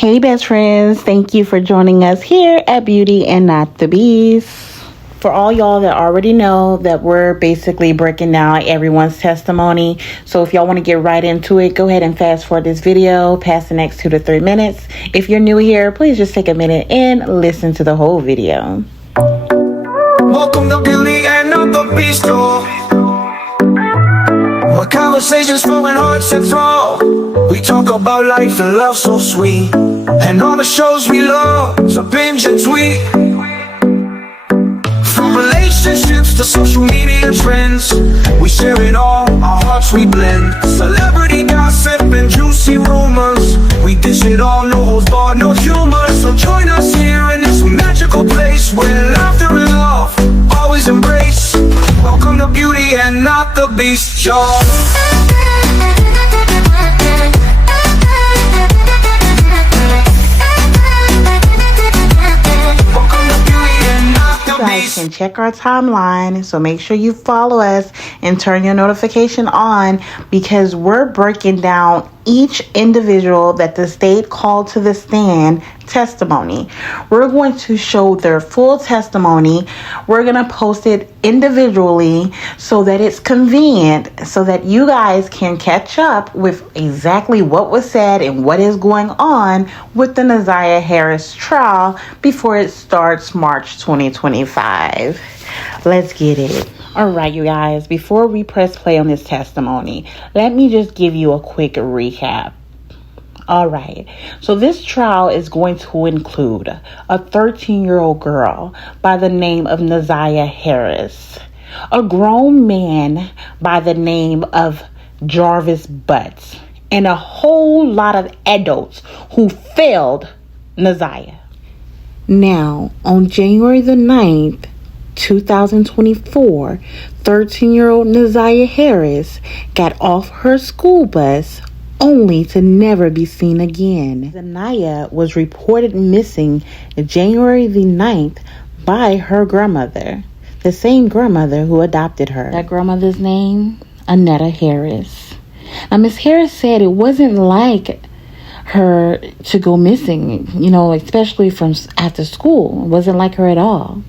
Hey best friends, thank you for joining us here at Beauty and Not the Beast. For all y'all that already know that we're basically breaking down everyone's testimony. So if y'all want to get right into it, go ahead and fast forward this video past the next 2 to 3 minutes. If you're new here, please just take a minute and listen to the whole video. Welcome to Beauty and Not the Beast, where conversations flowing hearts and throw. We talk about life and love so sweet, and all the shows we love to binge and tweet. From relationships to social media trends, we share it all, our hearts we blend. Celebrity gossip and juicy rumors, we dish it all, no holds barred, no humor. So join us here in this magical place where laughter and love always embrace. Welcome to Beauty and Not the Beast, y'all. You guys can check our timeline, so make sure you follow us and turn your notification on, because we're breaking down each individual that the state called to the stand testimony. We're going to show their full testimony. We're going to post it individually so that it's convenient, so that you guys can catch up with exactly what was said and what is going on with the Ziyah Harris trial before it starts March 2025. Let's get it. All right, you guys, before we press play on this testimony, let me just give you a quick recap. All right, so this trial is going to include a 13-year-old girl by the name of Ziyah Harris, a grown man by the name of Jarvis Butt, and a whole lot of adults who failed Ziyah. Now, on January the 9th, 2024, 13-year-old Ziyah Harris got off her school bus only to never be seen again. Ziyah was reported missing January the 9th by her grandmother, the same grandmother who adopted her. That grandmother's name, Annetta Harris. Now, Miss Harris said it wasn't like her to go missing, especially from after school. It wasn't like her at all.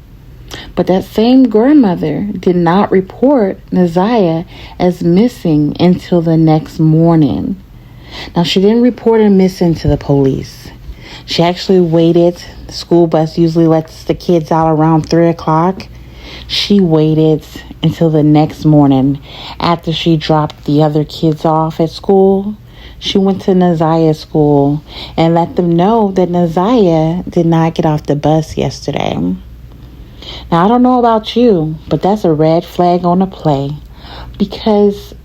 But that same grandmother did not report Ziyah as missing until the next morning. Now, she didn't report her missing to the police. She actually waited. The school bus usually lets the kids out around 3 o'clock. She waited until the next morning after she dropped the other kids off at school. She went to Ziyah's school and let them know that Ziyah did not get off the bus yesterday. Now, I don't know about you, but that's a red flag on the play, because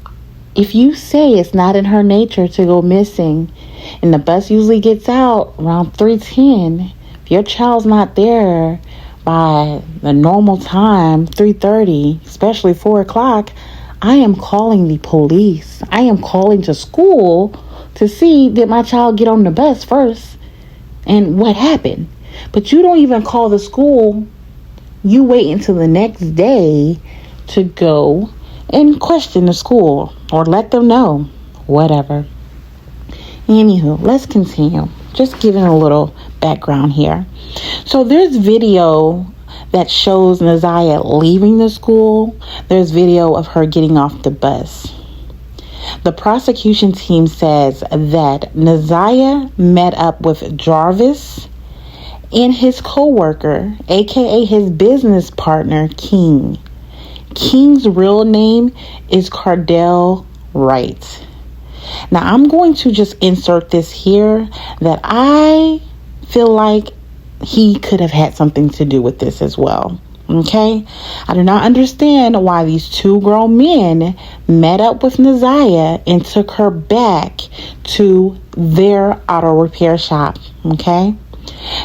if you say it's not in her nature to go missing, and the bus usually gets out around 3:10, if your child's not there by the normal time, 3:30, especially 4 o'clock, I am calling the police. I am calling to school to see, did my child get on the bus first and what happened? But you don't even call the school. You wait until the next day to go and question the school or let them know, whatever. Anywho, let's continue. Just giving a little background here. So there's video that shows Ziyah leaving the school. There's video of her getting off the bus. The prosecution team says that Ziyah met up with Jarvis and his co-worker, aka his business partner, King. King's real name is Cardell Wright. Now, I'm going to just insert this here that I feel like he could have had something to do with this as well. Okay? I do not understand why these two grown men met up with Ziyah and took her back to their auto repair shop. Okay?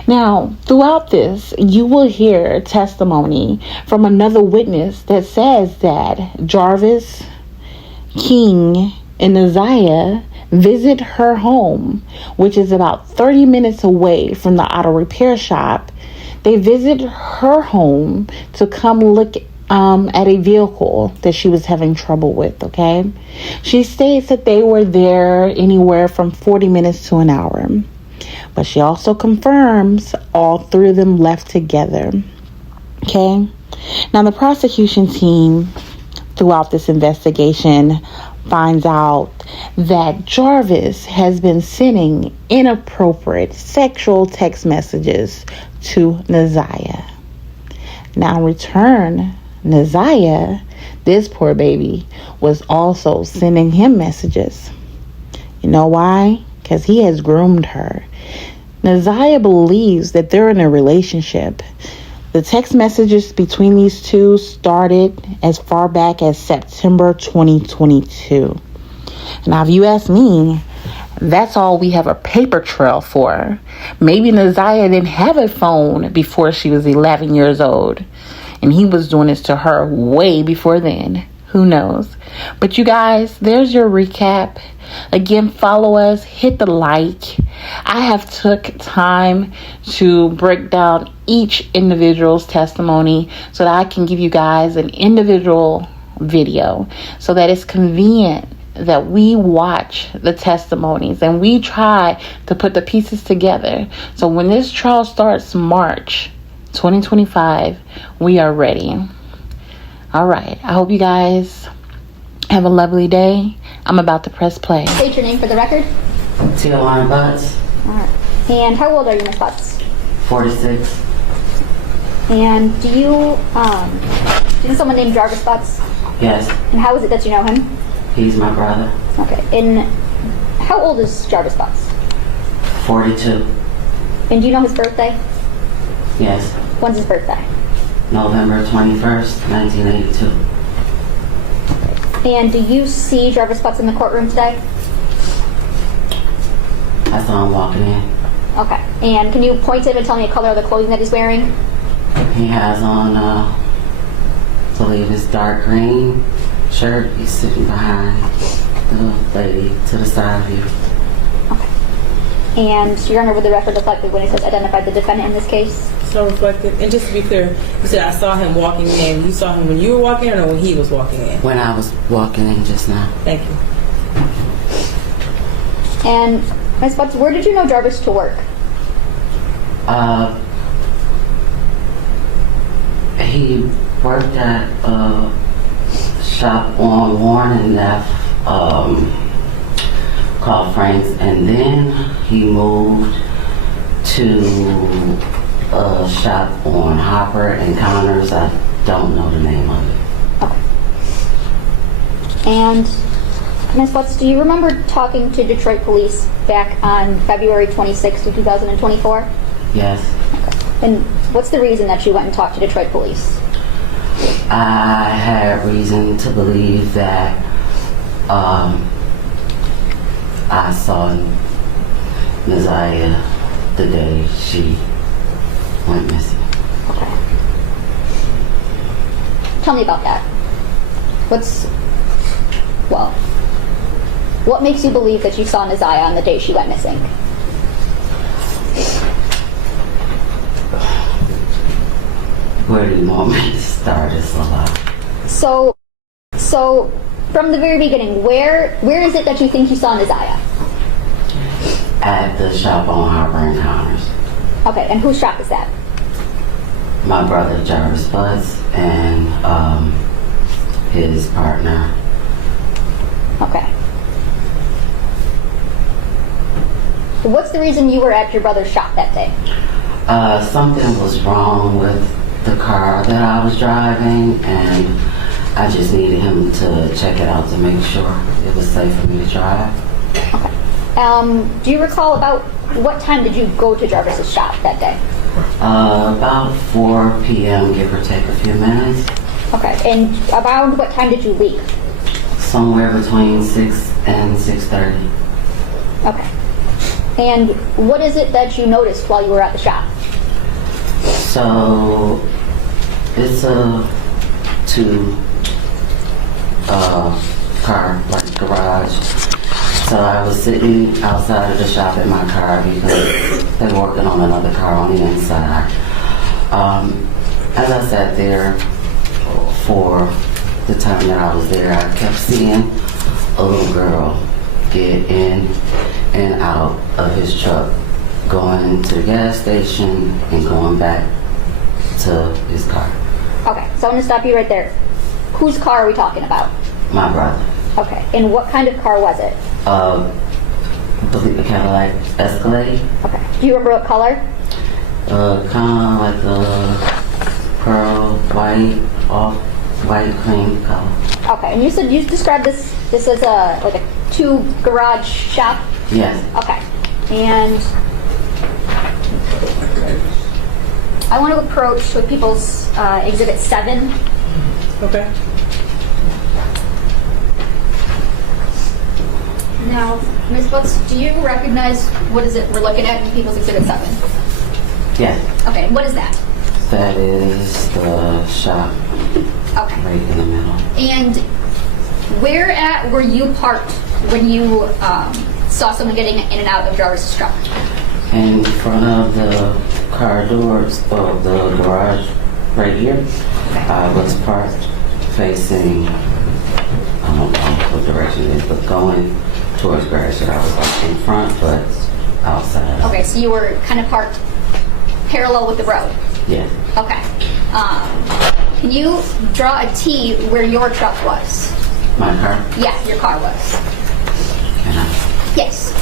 Now, throughout this, you will hear testimony from another witness that says that Jarvis, King, and Ziyah visit her home, which is about 30 minutes away from the auto repair shop. They visit her home to come look at a vehicle that she was having trouble with, okay? She states that they were there anywhere from 40 minutes to an hour. But she also confirms all three of them left together. Okay? Now, the prosecution team throughout this investigation finds out that Jarvis has been sending inappropriate sexual text messages to Ziyah. Now, in return, Ziyah, this poor baby, was also sending him messages. You know why? Because he has groomed her. Ziyah believes that they're in a relationship. The text messages between these two started as far back as September 2022. Now, if you ask me, that's all we have a paper trail for. Maybe Ziyah didn't have a phone before she was 11 years old, and he was doing this to her way before then. Who knows? But you guys, there's your recap. Again, follow us, hit the like. I have took time to break down each individual's testimony so that I can give you guys an individual video so that it's convenient that we watch the testimonies and we try to put the pieces together. So when this trial starts March 2025, we are ready. All right. I hope you guys have a lovely day. I'm about to press play. State your name for the record. Tijuana Butts. All right. And how old are you, Miss Butts? 46. And do you know someone named Jarvis Butts? Yes. And how is it that you know him? He's my brother. Okay. And how old is Jarvis Butts? 42. And do you know his birthday? Yes. When's his birthday? November 21st, 1982. And do you see Jarvis Butts in the courtroom today? I saw him walking in. Okay. And can you point to him and tell me the color of the clothing that he's wearing? He has on, I believe it's dark green shirt. He's sitting behind the lady to the side of you. Okay. And Your Honor, would the record reflect when it says identified the defendant in this case? So reflected. And just to be clear, you said I saw him walking in. You saw him when you were walking in or when he was walking in? When I was walking in just now. Thank you. And Ms. Butts, where did you know Jarvis to work? He worked at a shop on Warren and F called Frank's, and then he moved to a shop on Hopper and Connors. I don't know the name of it. And Ms. Butts, do you remember talking to Detroit police back on February 26th of 2024? Yes. Okay. And what's the reason that you went and talked to Detroit police? I had reason to believe that I saw Ziyah the day she went missing. Okay. Tell me about that. What makes you believe that you saw Ziyah on the day she went missing? Where do you want me to start? It's a lot. So from the very beginning, where is it that you think you saw Ziyah? At the shop on Harbor and Connors. Okay, and whose shop is that? My brother Jarvis Butt and his partner. Okay. What's the reason you were at your brother's shop that day? Something was wrong with the car that I was driving, and I just needed him to check it out to make sure it was safe for me to drive. Okay. Do you recall about what time did you go to Jarvis's shop that day? About 4 p.m., give or take a few minutes. Okay. And around what time did you leave? Somewhere between 6 and 6:30. Okay. And what is it that you noticed while you were at the shop? So it's a car, like garage. So I was sitting outside of the shop in my car because they were working on another car on the inside. As I sat there for the time that I was there, I kept seeing a little girl get in and out of his truck going to the gas station and going back to his car. Okay, so I'm gonna stop you right there. Whose car are we talking about? My brother. Okay, and what kind of car was it? I believe a Cadillac Escalade. Okay, do you remember what color? Kind of like a pearl white, off white cream color. Okay, and you said you described this as a two garage shop? Yes. Okay, and I want to approach with people's Exhibit 7. Okay. Now, Ms. Butts, do you recognize what is it we're looking at in People's Exhibit 7? Yes. Okay, what is that? That is the shop Okay. right in the middle. And where at were you parked when you saw someone getting in and out of Jarvis' truck? In front of the car doors of the garage right here, I was parked facing, I don't know what direction it is, but going towards garage. So I was like in front, but outside. Okay, so you were kind of parked parallel with the road. Yeah. Okay. Can you draw a T where your truck was? My car? Yeah, your car was. Can I? Yes.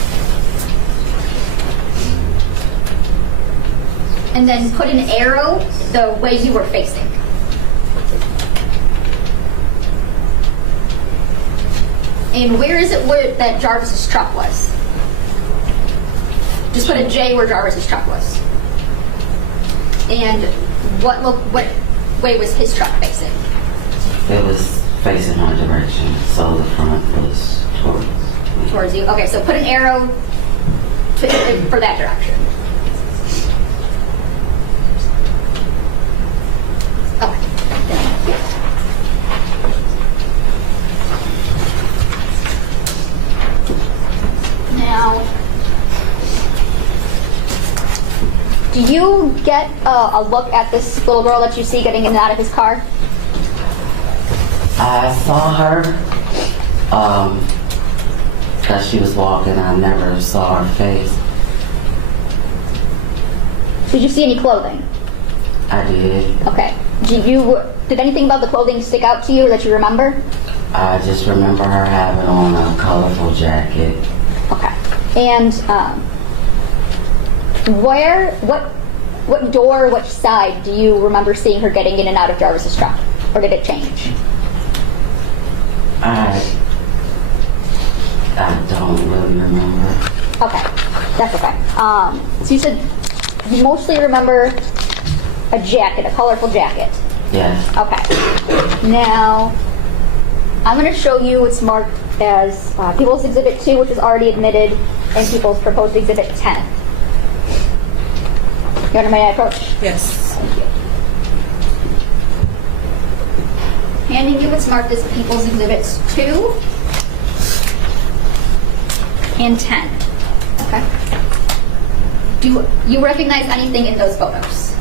And then put an arrow the way you were facing. And where is it where that Jarvis's truck was? Just put a J where Jarvis's truck was. And what way was his truck facing? It was facing my direction, so the front was towards me. Towards you. Okay, so put an arrow for that direction. Now, do you get a look at this little girl that you see getting in and out of his car? I saw her as she was walking. I never saw her face. Did you see any clothing? I did. Okay. Did anything about the clothing stick out to you or that you remember? I just remember her having on a colorful jacket. Okay. And what door, which side do you remember seeing her getting in and out of Jarvis's truck? Or did it change? I don't really remember. Okay. That's okay. So you said you mostly remember a jacket, a colorful jacket. Yes. Okay. Now, I'm going to show you what's marked as People's Exhibit 2, which is already admitted, and People's Proposed Exhibit 10. You want my approach? Yes. Thank you. Handing you what's marked as People's Exhibits 2 and 10. Okay. Do you recognize anything in those photos?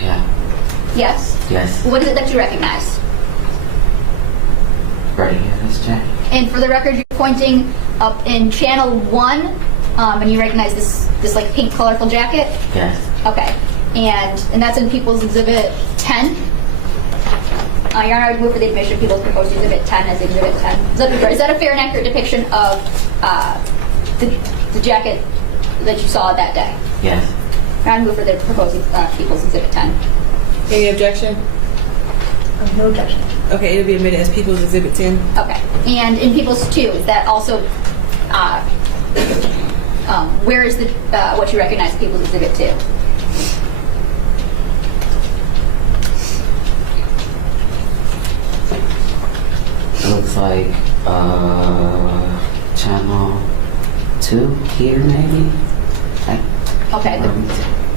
Yeah. Yes? Yes. What is it that you recognize? Right here, this jacket. And for the record, you're pointing up in channel 1, and you recognize this like pink colorful jacket? Yes. Okay. And that's in People's Exhibit 10? Your Honor, I would move for the admission of People's Proposed Exhibit 10 as Exhibit 10. Is that a fair and accurate depiction of the jacket that you saw that day? Yes. Your Honor, I move for the proposed People's Exhibit 10. Any objection? No objection. Okay, it'll be admitted as People's Exhibit 10. Okay. And in People's 2, is that also, where is the what you recognize People's Exhibit 2? It looks like channel 2 here, maybe. Okay,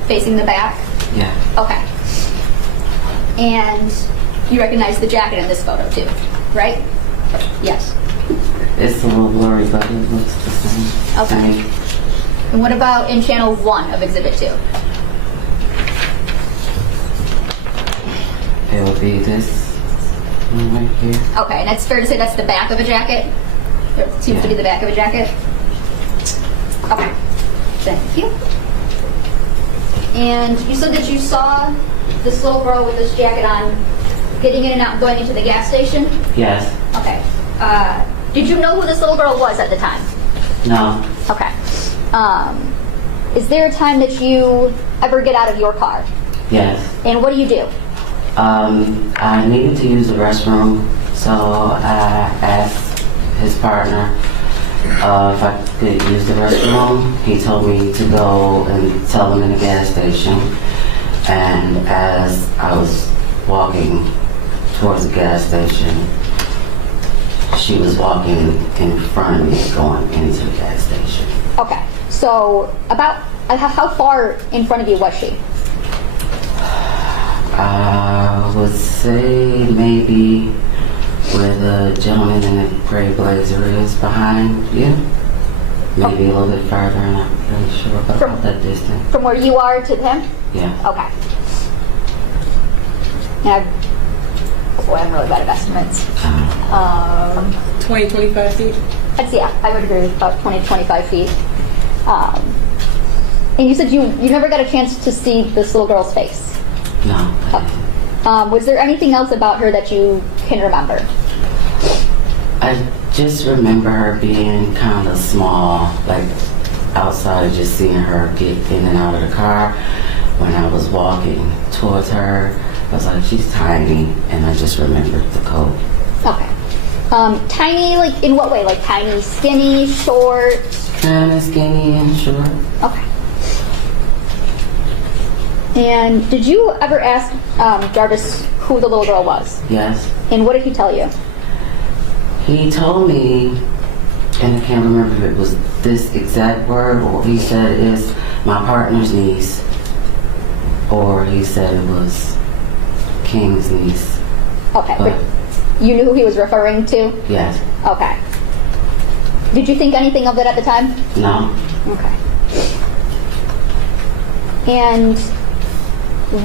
facing the back? Yeah. Okay. And you recognize the jacket in this photo too, right? Yes. It's a little blurry, but it looks the same. Okay. And what about in channel 1 of Exhibit 2? It would be this one right here. Okay, and it's fair to say that's the back of a jacket? It seems to be the back of a jacket? Okay. Thank you. And you said that you saw this little girl with this jacket on getting in and out going into the gas station? Yes. Okay. Did you know who this little girl was at the time? No. Okay. Is there a time that you ever get out of your car? Yes. And what do you do? I needed to use the restroom, so I asked his partner if I could use the restroom. He told me to go and tell him in the gas station. And as I was walking towards the gas station, she was walking in front of me going into the gas station. Okay. So about how far in front of you was she? I would say maybe where the gentleman in the gray blazer is behind you. Maybe a little bit further, I'm not really sure about that distance. From where you are to him? Yeah. Okay. Yeah. Boy, I'm really bad at estimates. 20, 25 feet? Yeah, I would agree with about 20 to 25 feet. And you said you never got a chance to see this little girl's face. No. Was there anything else about her that you can remember? I just remember her being kind of small, like outside of just seeing her get in and out of the car. When I was walking towards her, I was like, she's tiny, and I just remembered the coat. Okay. Tiny, like in what way? Like tiny, skinny, short? Kind of skinny and short. Okay. And did you ever ask Jarvis who the little girl was? Yes. And what did he tell you? He told me, and I can't remember if it was this exact word, or he said it's my partner's niece, or he said it was King's niece. Okay, but you knew who he was referring to? Yes. Okay. Did you think anything of it at the time? No. Okay. And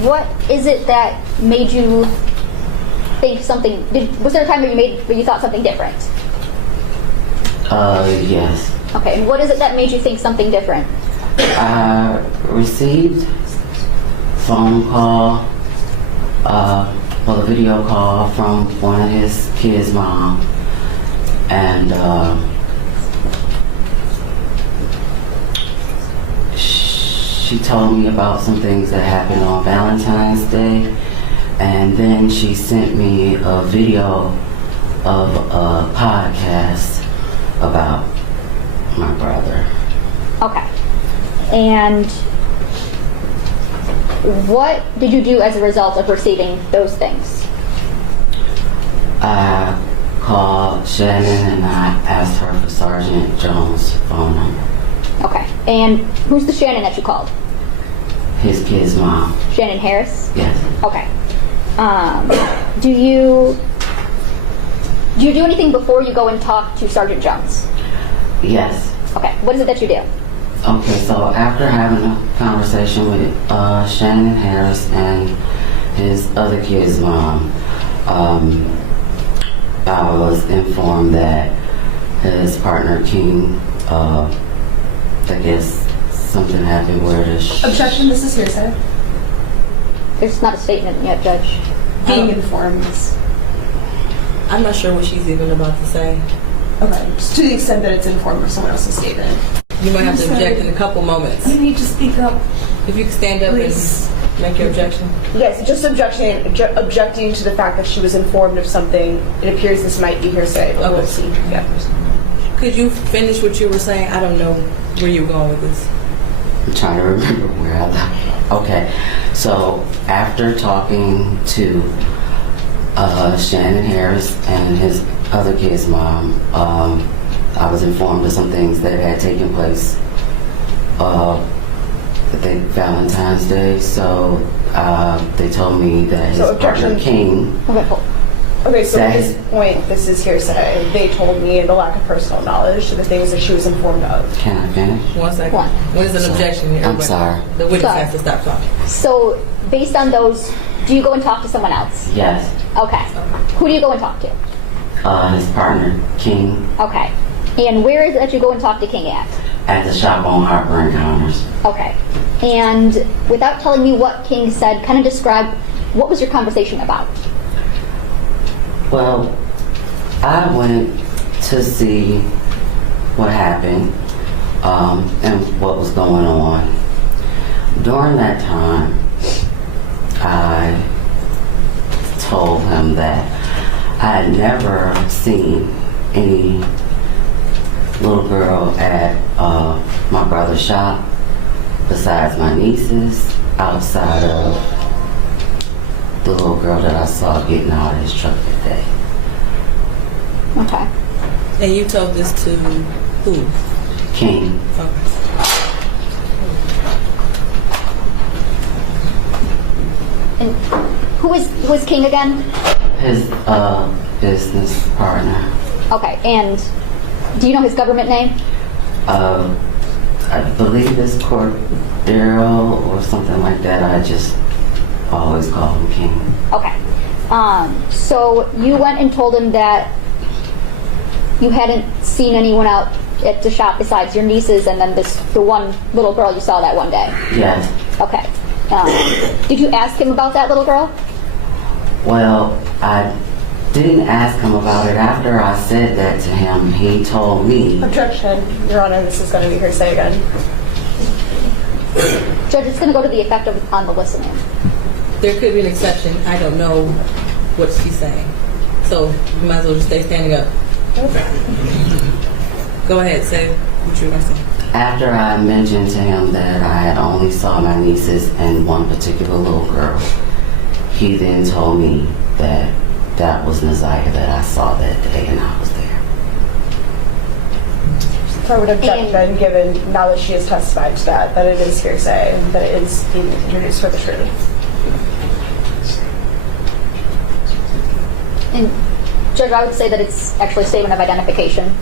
what is it that made you think something? Was there a time where you thought something different? Yes. Okay. And what is it that made you think something different? I received phone call, a video call from one of his kids' mom, and she told me about some things that happened on Valentine's Day, and then she sent me a video of a podcast about my brother. Okay. And what did you do as a result of receiving those things? I called Shannon and I asked her for Sergeant Jones' phone number. Okay. And who's the Shannon that you called? His kid's mom. Shannon Harris? Yes. Okay. Do you do anything before you go and talk to Sergeant Jones? Yes. Okay. What is it that you do? Okay, so after having a conversation with Shannon Harris and his other kid's mom, I was informed that his partner King, I guess something happened where the Objection, this is hearsay. There's not a statement yet, Judge. Being informed. I'm not sure what she's even about to say. Okay, just to the extent that it's informed of someone else's statement. You might have to object in a couple moments. You need to speak up. If you could stand up Please. and make your objection. Yes, just objecting to the fact that she was informed of something. It appears this might be hearsay, but we'll see. Yeah. Could you finish what you were saying? I don't know where you were going with this. I'm trying to remember where I left. Okay, so after talking to Shannon Harris and his other kid's mom, I was informed of some things that had taken place I think Valentine's Day. So they told me that his partner King. Okay, so at this point, this is hearsay. They told me the lack of personal knowledge to the things that she was informed of. Can I finish? 1 second. One. When is an objection here? I'm sorry. The witness Sorry. has to stop talking. So, based on those, do you go and talk to someone else? Yes. Okay. Who do you go and talk to? His partner King. Okay. And where is it that you go and talk to King at? At the shop on Harper Encounters. Okay. And without telling me what King said, kind of describe what was your conversation about? Well, I went to see what happened and what was going on. During that time, I told him that I had never seen any little girl at my brother's shop besides my nieces, outside of the little girl that I saw getting out of his truck that day. Okay. And you told this to who? King. Okay. And who was King again? His business partner. Okay. And do you know his government name? I believe it's Cordero or something like that. I just always call him King. Okay. So you went and told him that you hadn't seen anyone out at the shop besides your nieces and then the one little girl you saw that one day. Yes. Okay. Did you ask him about that little girl? Well, I didn't ask him about it. After I said that to him, he told me. Objection, Your Honor, this is going to be hearsay again. Judge, it's going to go to the effect of on the listening. There could be an exception. I don't know what she's saying. So you might as well just stay standing up. Go ahead, say what you were going to say. After I mentioned to him that I had only saw my nieces and one particular little girl, he then told me that that was Ziyah that I saw that day and I was there. So I would object then, given now that she has testified to that it is hearsay, that it is being introduced for the truth. And Judge, I would say that it's actually a statement of identification.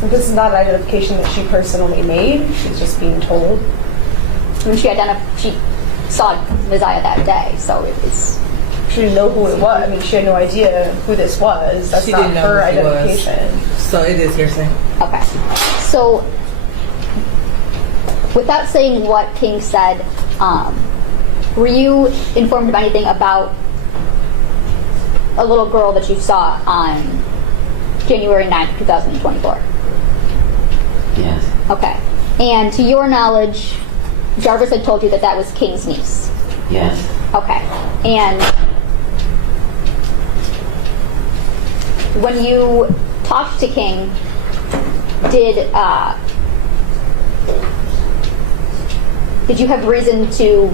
So this is not an identification that she personally made. She's just being told. I mean, she saw Ziyah that day, so it's. She didn't know who it was. I mean, she had no idea who this was. That's She not didn't know her who she was. identification. So it is hearsay. Okay. So, without saying what King said, were you informed of anything about a little girl that you saw on January 9th, 2024? Yes. Okay. And to your knowledge, Jarvis had told you that that was King's niece? Yes. Okay. And when you talked to King, did you have reason to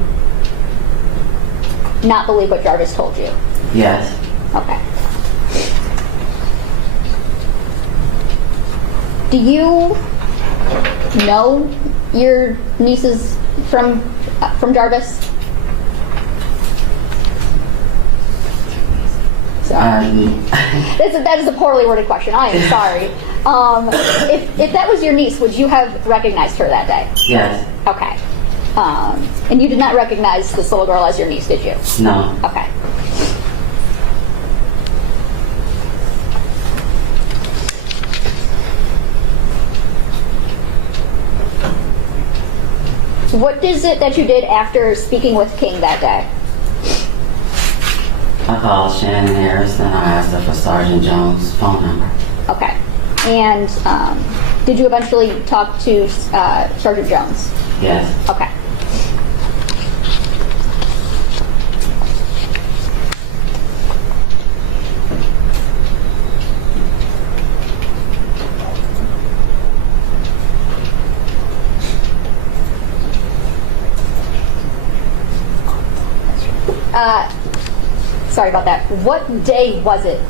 not believe what Jarvis told you? Yes. Okay. Do you know your nieces from Jarvis? Sorry. That is a poorly worded question. I am sorry. If that was your niece, would you have recognized her that day? Yes. Okay. And you did not recognize this little girl as your niece, did you? No. Okay. What is it that you did after speaking with King that day? I called Shannon Harris and I asked her for Sergeant Jones' phone number. Okay. And did you eventually talk to Sergeant Jones? Yes. Okay. Sorry about that. What day was it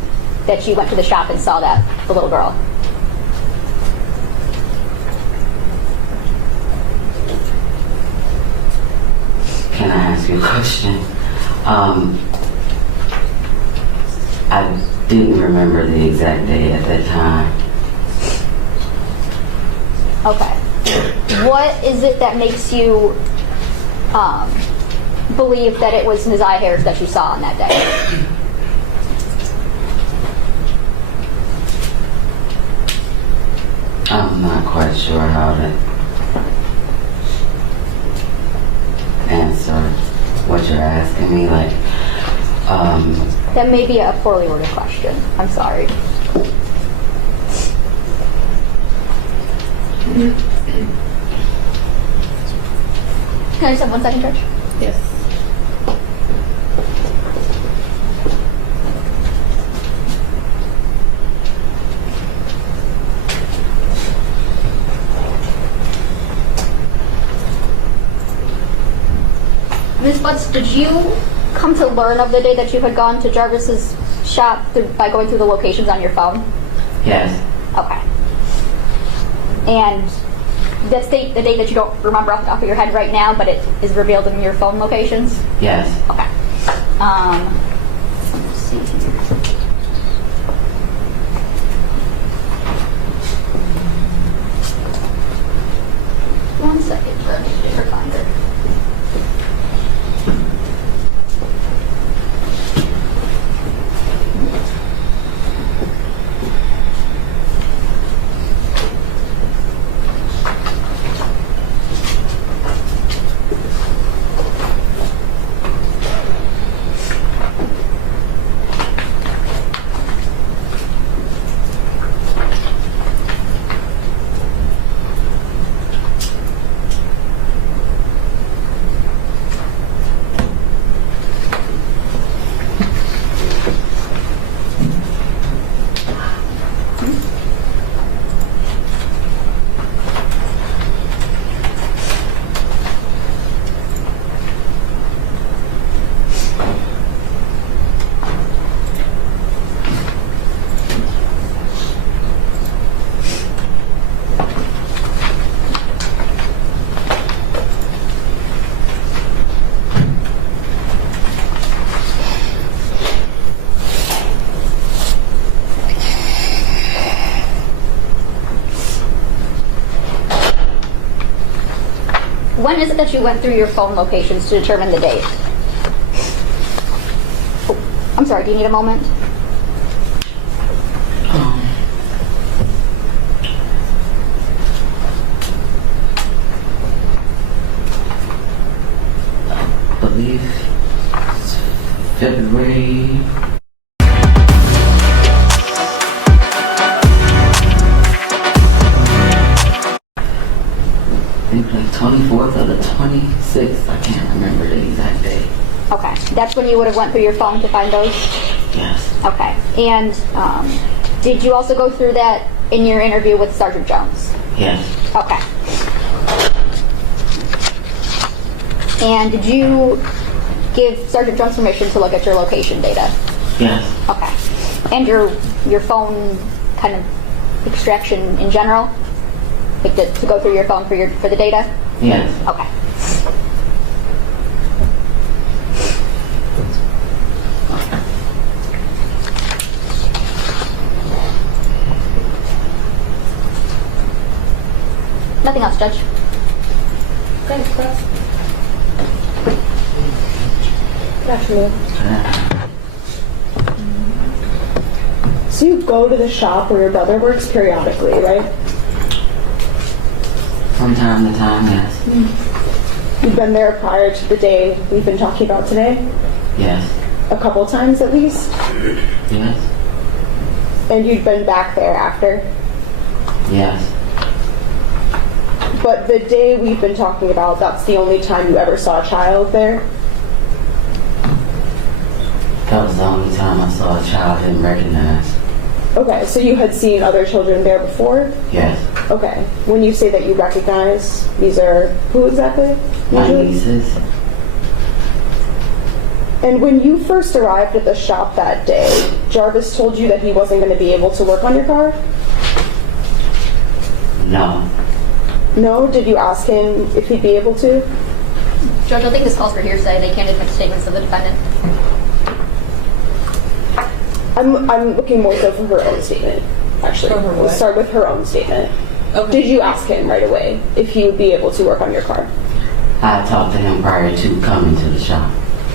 that you went to the shop and saw the little girl? Can I ask you a question? I didn't remember the exact day at that time. Okay. What is it that makes you believe that it was Ziyah Harris that you saw on that day? I'm not quite sure how to answer what you're asking me. Like, That may be a poorly worded question. I'm sorry. Can I just have 1 second, Judge? Yes. Ms. Butts, did you come to learn of the day that you had gone to Jarvis's shop by going through the locations on your phone? yes, Okay. And that's the day that you don't remember off the top of your head right now, but it is revealed in your phone locations? yes. Okay. Let's see here. One second, let me get her finder. When is it that you went through your phone locations to determine the date? Oh, I'm sorry, do you need a moment? I believe it's February. I think like 24th or the 26th. I can't remember the exact date. Okay, that's when you would have went through your phone to find those? Yes. Okay, and did you also go through that in your interview with Sergeant Jones? Yes. Okay. And did you give Sergeant Jones permission to look at your location data? Yes. Okay. And your phone kind of extraction in general? Like to go through your phone for the data? Yes. Okay. Nothing else, Judge. Thanks, Chris. Good afternoon. So you go to the shop where your brother works periodically, right? From time to time, yes. You've been there prior to the day we've been talking about today? Yes. A couple times at least? Yes. And you'd been back there after? Yes. But the day we've been talking about, that's the only time you ever saw a child there? That was the only time I saw a child I didn't recognize. Okay, so you had seen other children there before? Yes. Okay. When you say that you recognize, these are who exactly? My usually? nieces. And when you first arrived at the shop that day, Jarvis told you that he wasn't going to be able to work on your car? No. No? Did you ask him if he'd be able to? Judge, I think this calls for hearsay. They can't admit statements of the defendant. I'm looking more so for her own statement, actually. For her We'll what? start with her own statement. Okay. Did you ask him right away if he would be able to work on your car? I talked to him prior to coming to the shop.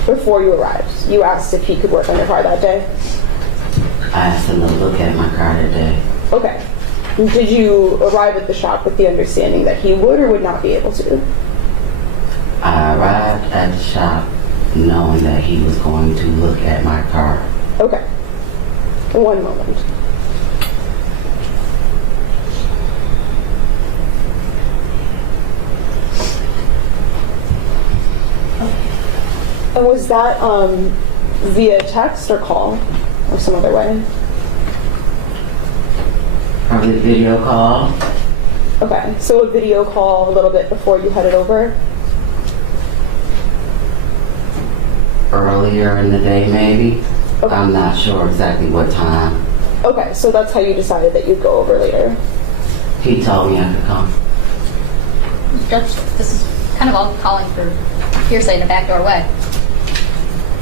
Before you arrived, you asked if he could work on your car that day? I asked him to look at my car that day. Okay. Did you arrive at the shop with the understanding that he would or would not be able to? I arrived at the shop knowing that he was going to look at my car. Okay. One moment. And was that via text or call or some other way? Probably video call. Okay, so a video call a little bit before you headed over? Earlier in the day, maybe. Okay. I'm not sure exactly what time. Okay, so that's how you decided that you'd go over later. He told me I could come. Judge, this is kind of all calling for hearsay in a backdoor way.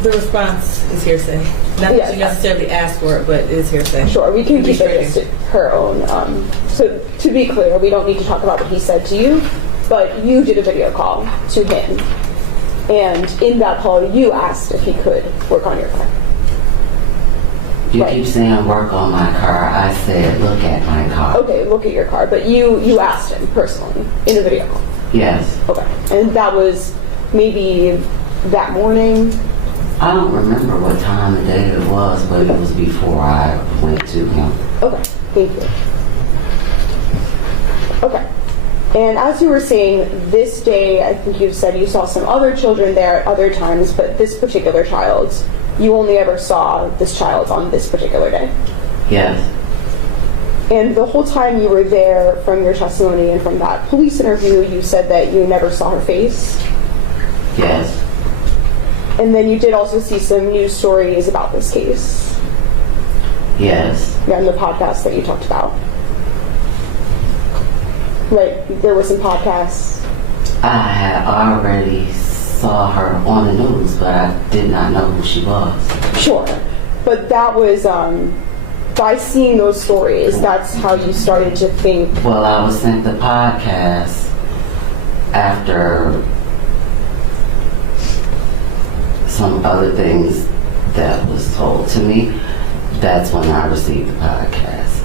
The response is hearsay. Not that you necessarily asked for it, but it is hearsay. Sure, we can keep it Administrative. just to her own. So to be clear, we don't need to talk about what he said to you, but you did a video call to him. And in that call, you asked if he could work on your car. You Right. keep saying work on my car. I said look at my car. Okay, look at your car, but you asked him personally in a video call. Yes. Okay, and that was maybe that morning? I don't remember what time of day it was, but it was before I went to him. Okay, thank you. Okay. And as you were saying, this day, I think you said you saw some other children there at other times, but this particular child, you only ever saw this child on this particular day. Yes. And the whole time you were there, from your testimony and from that police interview, you said that you never saw her face. Yes. And then you did also see some news stories about this case. Yes. Yeah, in the podcast that you talked about. Right, there were some podcasts. I had already saw her on the news, but I did not know who she was. Sure. But that was, by seeing those stories, that's how you started to think. Well, I was sent the podcast after some other things that was told to me. That's when I received the podcast.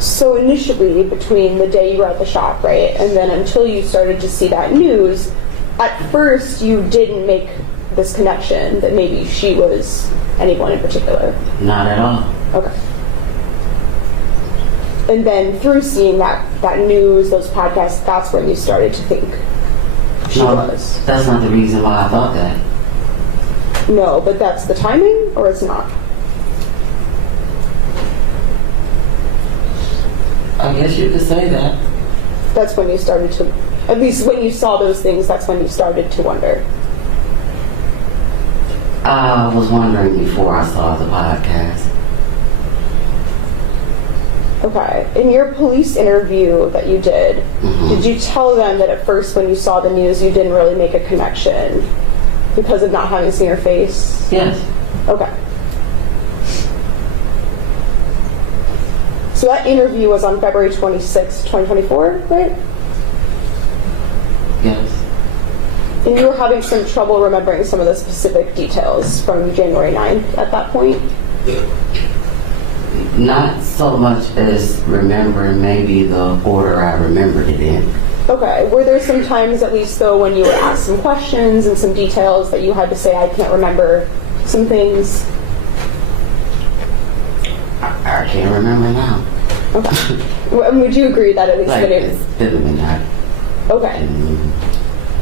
So initially, between the day you were at the shop, right, and then until you started to see that news, at first you didn't make this connection that maybe she was anyone in particular. Not at all. Okay. And then through seeing that news, those podcasts, that's when you started to think she No, was. that's not the reason why I thought that. No, but that's the timing, or it's not? I guess you could say that. That's when you started to, at least when you saw those things, that's when you started to wonder. I was wondering before I saw the podcast. Okay. In your police interview that you did, did you tell them that at first when you saw the news you didn't really make a connection because of not having seen her face? Yes. Okay. So that interview was on February 26, 2024, right? Yes. And you were having some trouble remembering some of the specific details from January 9th at that point? Not so much as remembering maybe the order I remembered it in. Okay. Were there some times, at least though, when you were asked some questions and some details that you had to say, I can't remember some things? I can't remember now. Okay. Would you agree that at least Like, the it's been a minute. Okay.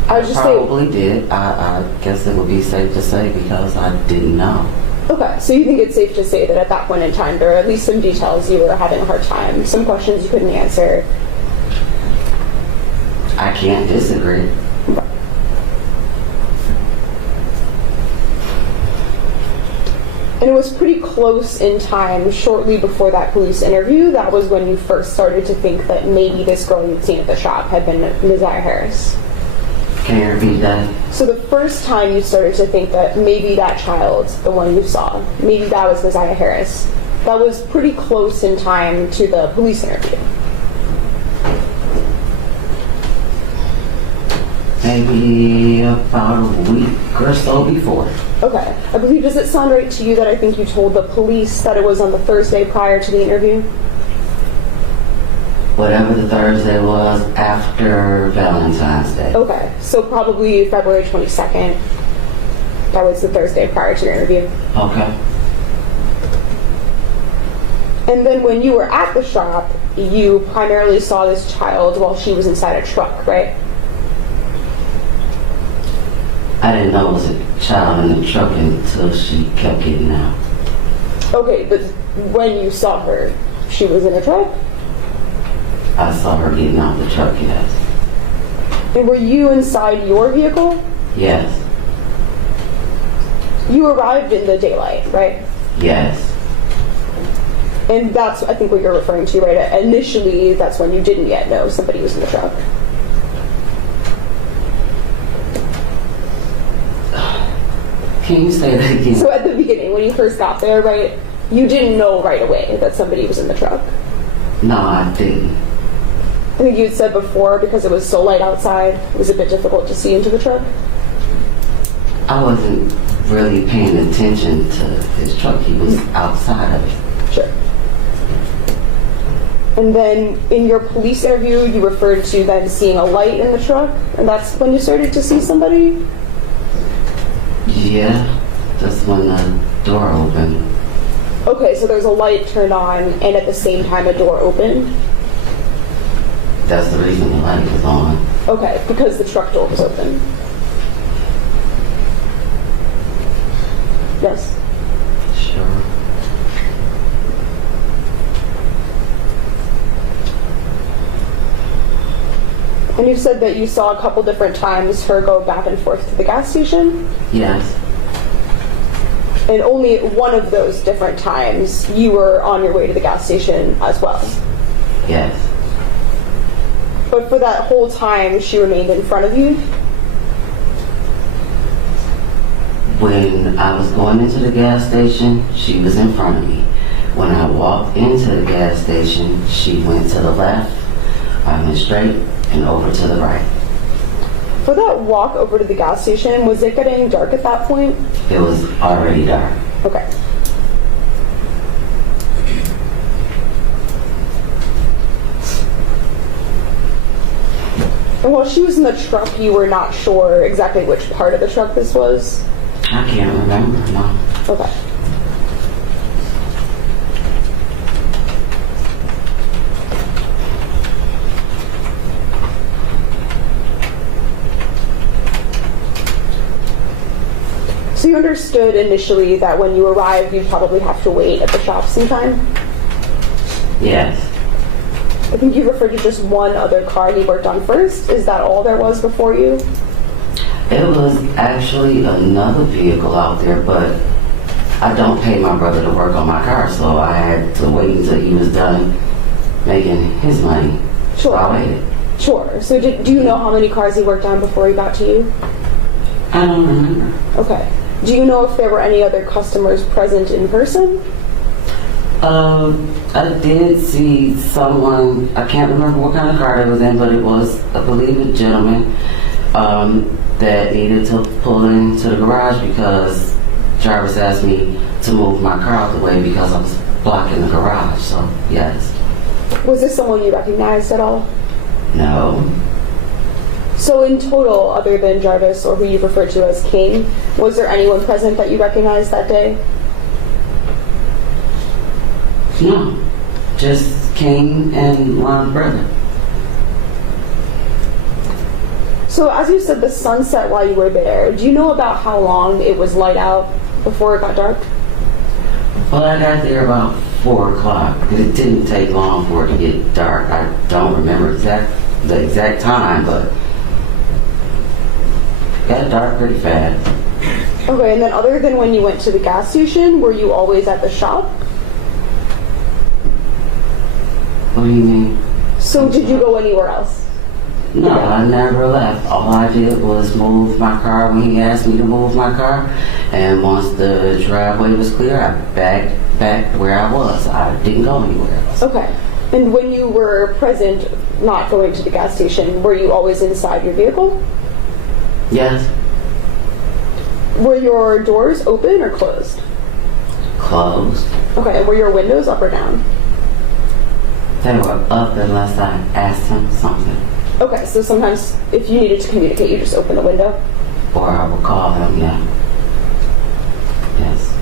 I was just Probably did. I guess it would be safe to say because I didn't know. Okay, so you think it's safe to say that at that point in time there were at least some details you were having a hard time, some questions you couldn't answer? I can't disagree. And it was pretty close in time, shortly before that police interview, that was when you first started to think that maybe this girl you'd seen at the shop had been Ziyah Harris. Can you repeat that? So the first time you started to think that maybe that child, the one you saw, maybe that was Ziyah Harris, that was pretty close in time to the police interview. Maybe about a week or so before. Okay. I believe, does it sound right to you that I think you told the police that it was on the Thursday prior to the interview? Whatever the Thursday was after Valentine's Day. Okay, so probably February 22nd. That was the Thursday prior to your interview. Okay. And then when you were at the shop, you primarily saw this child while she was inside a truck, right? I didn't know it was a child in the truck until she kept getting out. Okay, but when you saw her, she was in a truck? I saw her getting out the truck, yes. And were you inside your vehicle? Yes. You arrived in the daylight, right? Yes. And that's, I think, what you're referring to, right? Initially, that's when you didn't yet know somebody was in the truck. Can you say that again? So at the beginning, when you first got there, right, you didn't know right away that somebody was in the truck. No, I didn't. I think you had said before, because it was so light outside, it was a bit difficult to see into the truck. I wasn't really paying attention to his truck. He was outside of it. Sure. And then in your police interview, you referred to then seeing a light in the truck, and that's when you started to see somebody? Yeah, that's when the door opened. Okay, so there's a light turned on, and at the same time a door opened? That's the reason the light was on. Okay, because the truck door was open. Yes? Sure. And you said that you saw a couple different times her go back and forth to the gas station? Yes. And only one of those different times you were on your way to the gas station as well? Yes. But for that whole time, she remained in front of you? When I was going into the gas station, she was in front of me. When I walked into the gas station, she went to the left, I went straight, and over to the right. For that walk over to the gas station, was it getting dark at that point? It was already dark. Okay. And while she was in the truck, you were not sure exactly which part of the truck this was? I can't remember, no. Okay. So you understood initially that when you arrived, you'd probably have to wait at the shop sometime? Yes. I think you referred to just one other car he worked on first. Is that all there was before you? It was actually another vehicle out there, but I don't pay my brother to work on my car, so I had to wait until he was done making his money. Sure. So I waited. Sure. So do you know how many cars he worked on before he got to you? I don't remember. Okay. Do you know if there were any other customers present in person? I did see someone, I can't remember what kind of car they was in, but it was, I believe, a gentleman that needed to pull into the garage because Jarvis asked me to move my car out the way because I was blocking the garage, so yes. Was this someone you recognized at all? No. So in total, other than Jarvis, or who you refer to as King, was there anyone present that you recognized that day? No. Just King and my brother. So as you said, the sun set while you were there. Do you know about how long it was light out before it got dark? Well, I got there about 4 o'clock. It didn't take long for it to get dark. I don't remember the exact time, but it got dark pretty fast. Okay, and then other than when you went to the gas station, were you always at the shop? What do you mean? So did you go anywhere else? No, I never left. All I did was move my car when he asked me to move my car. And once the driveway was clear, I back where I was. I didn't go anywhere else. Okay. And when you were present, not going to the gas station, were you always inside your vehicle? Yes. Were your doors open or closed? Closed. Okay, and were your windows up or down? They were up unless I asked him something, Okay, so sometimes if you needed to communicate, you just open the window. or I would call him, yeah. Yes.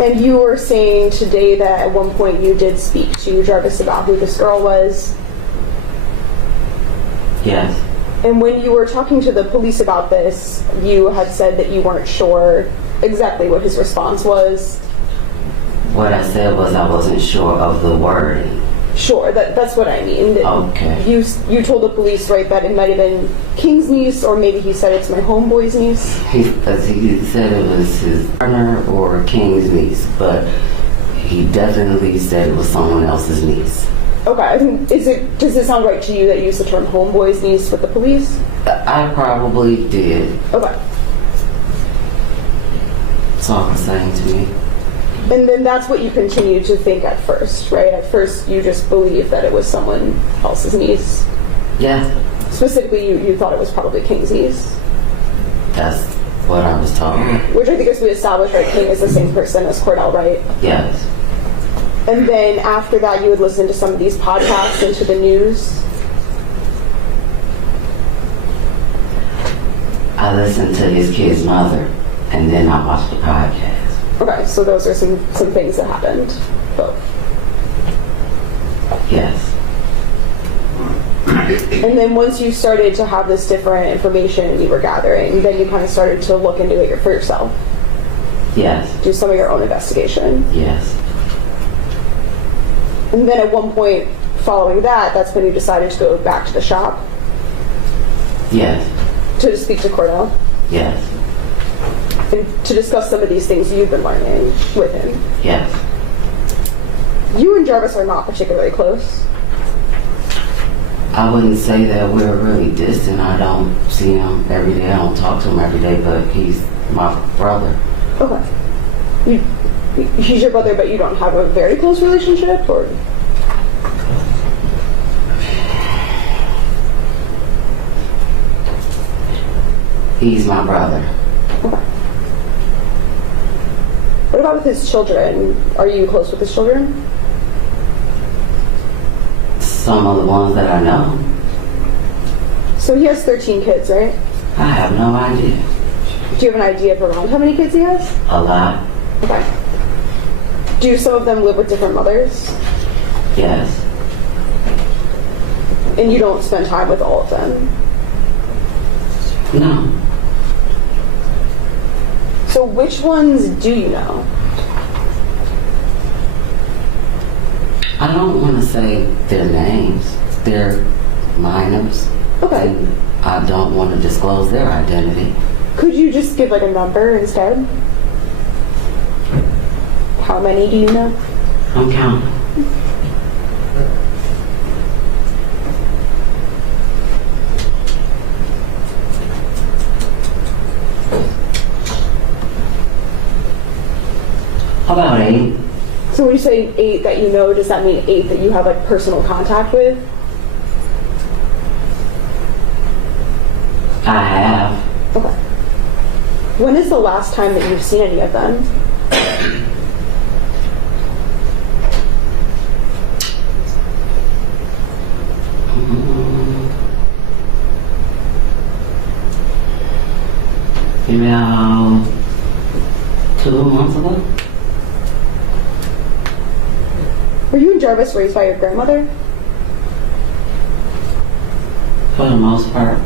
And you were saying today that at one point you did speak to Jarvis about who this girl was. Yes. And when you were talking to the police about this, you had said that you weren't sure exactly what his response was. What I said was I wasn't sure of the wording. Sure, that's what I mean. That Okay. You told the police, right, that it might have been King's niece, or maybe he said it's my homeboy's niece. He said it was his partner or King's niece, but he definitely said it was someone else's niece. Okay, does it sound right to you that you used the term homeboy's niece with the police? I probably did. Okay. It's all the same to me. And then that's what you continued to think at first, right? At first you just believed that it was someone else's niece. Yeah, Specifically, you thought it was probably King's niece. that's what I was told. Which I think as we established, right, King is the same person as Cordell, right? Yes. And then after that, you would listen to some of these podcasts and to the news. I listened to his kid's mother, and then I watched the podcast. Okay, so those are some things that happened. Both. Yes. And then once you started to have this different information you were gathering, then you kind of started to look into it for yourself. Yes. Do some of your own investigation. Yes. And then at one point following that, that's when you decided to go back to the shop Yes. to speak to Cordell Yes. and to discuss some of these things you've been learning with him. Yes. You and Jarvis are not particularly close. I wouldn't say that we're really distant. I don't see him every day. I don't talk to him every day, but he's my brother. Okay. He's your brother, but you don't have a very close relationship, or? He's my brother. Okay. What about with his children? Are you close with his children? Some of the ones that I know, So he has 13 kids, right? I have no idea. Do you have an idea of around how many kids he has? A lot. Okay. Do some of them live with different mothers? Yes. And you don't spend time with all of them? No. So which ones do you know? I don't want to say their names. They're minors. Okay. And I don't want to disclose their identity. Could you just give like a number instead? How many do you know? I'm counting. About 8. So when you say 8 that you know, does that mean 8 that you have like personal contact with? I have. Okay. When is the last time that you've seen any of them? Maybe about 2 months ago. Were you and Jarvis raised by your grandmother? For the most part.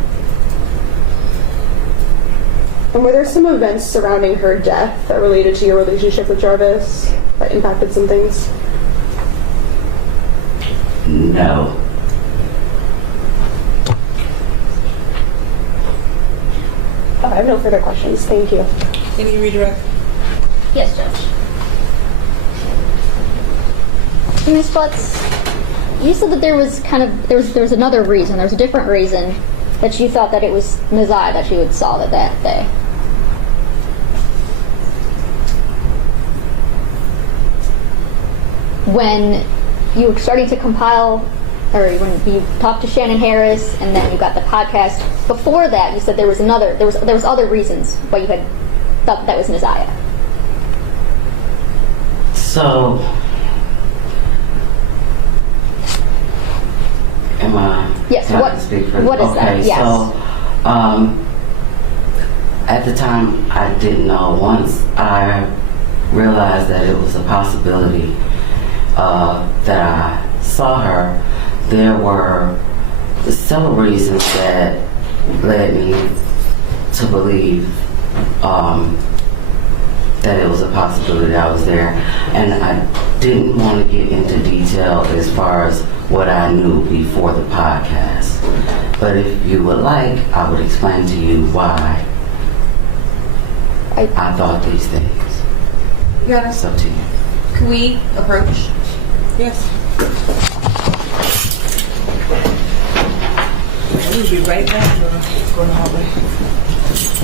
And were there some events surrounding her death that related to your relationship with Jarvis that impacted some things? No. Oh, I have no further questions. Thank you. Can you redirect? Yes, Judge. Ms. Butts, you said that there was another reason, there was a different reason that you thought that it was Ziyah that you had saw that day. When you were starting to compile, or when you talked to Shannon Harris, and then you got the podcast. Before that, you said there was other reasons why you had thought that was Ziyah. So, Am I? Yes, can I what- speak for- what is that? Okay, Yes. so at the time I didn't know. Once I realized that it was a possibility that I saw her, there were several reasons that led me to believe that it was a possibility I was there. And I didn't want to get into detail as far as what I knew before the podcast. But if you would like, I would explain to you why I thought these things. Your Honor, It's up to you. can we approach? Yes. We'll be right back. Go in the hallway.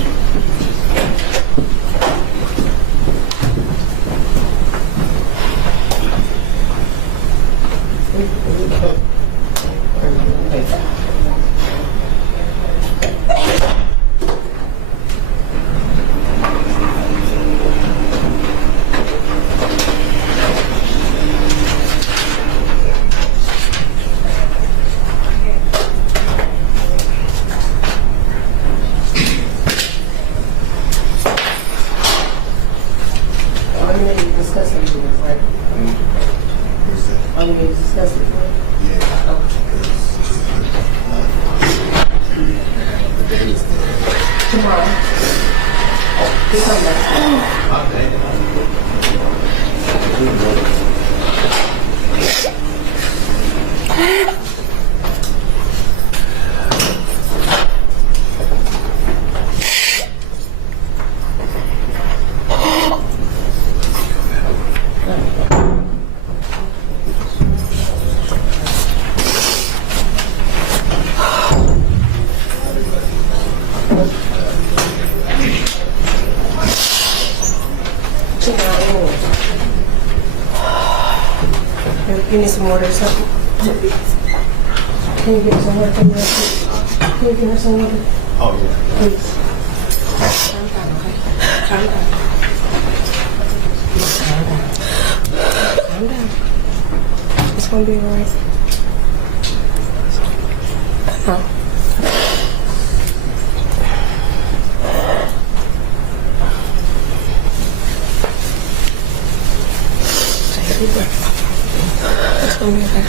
You need some water or something? Can you get some water from your Can you get her some water? Oh, yeah. Please. Calm down. Calm down. It's gonna be alright. Come on. Take a deep breath. It's gonna be okay.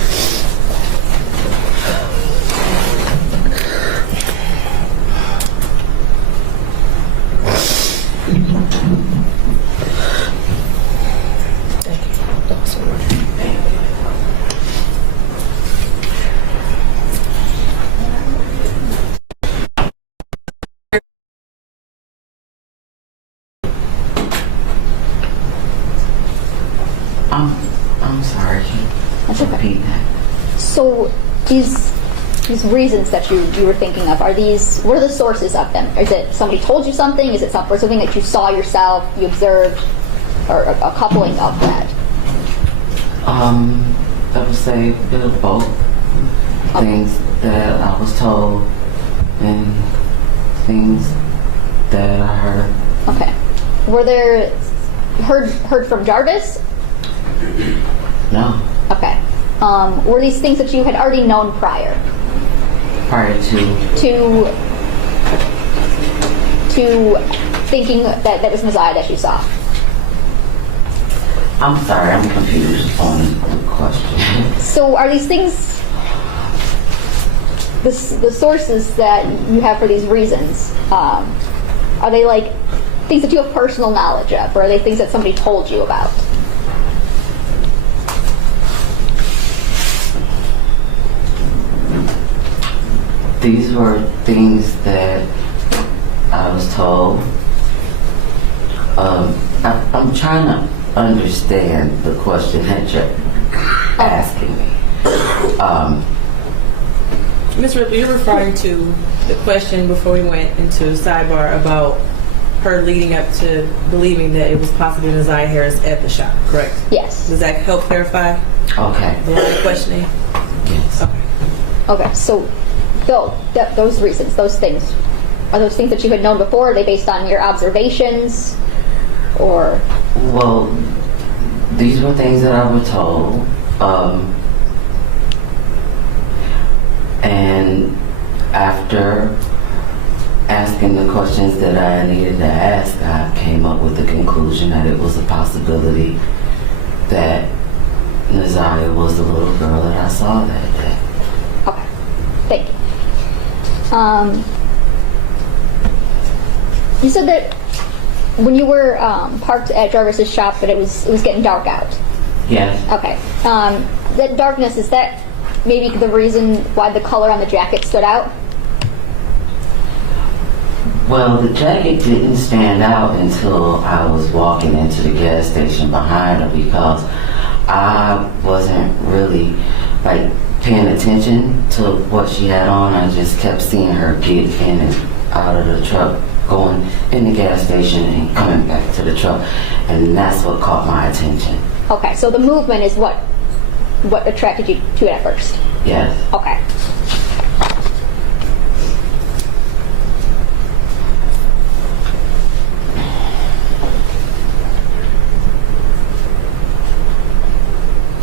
I'm sorry. Can you That's okay. repeat that? So these reasons that you were thinking of, what are the sources of them? Is it somebody told you something? Is it something that you saw yourself, you observed, or a coupling of that? I would say a bit of both. Things that I was told and things that I heard. Okay. Were there heard from Jarvis? No. Okay. Were these things that you had already known prior Prior to thinking that it was Messiah that you saw? I'm sorry, I'm confused on the question. So are these things the sources that you have for these reasons? Are they like things that you have personal knowledge of, or are they things that somebody told you about? These were things that I was told. I'm trying to understand the question that you're asking me. Ms. Ripley, you're referring to the question before we went into sidebar about her leading up to believing that it was possibly Ziyah Harris at the shop, correct? Yes. Does that help clarify Okay. the line of questioning? Yes. Okay. Okay. So those reasons, those things, are those things that you had known before? Are they based on your observations, or? Well, these were things that I was told. after asking the questions that I needed to ask, I came up with the conclusion that it was a possibility that Ziyah was the little girl that I saw that day. Okay. Thank you. You said that when you were parked at Jarvis's shop that it was getting dark out. Yes. Okay. That darkness, is that maybe the reason why the color on the jacket stood out? Well, the jacket didn't stand out until I was walking into the gas station behind her because I wasn't really like paying attention to what she had on. I just kept seeing her get in and out of the truck, going in the gas station and coming back to the truck, and that's what caught my attention. Okay, so the movement is what attracted you to it at first? Yes. Okay.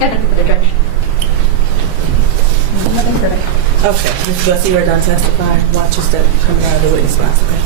Nothing for the judge. Nothing further. Okay, Mr. Butt, you are done testifying. Watch your step coming out of the witness box, okay?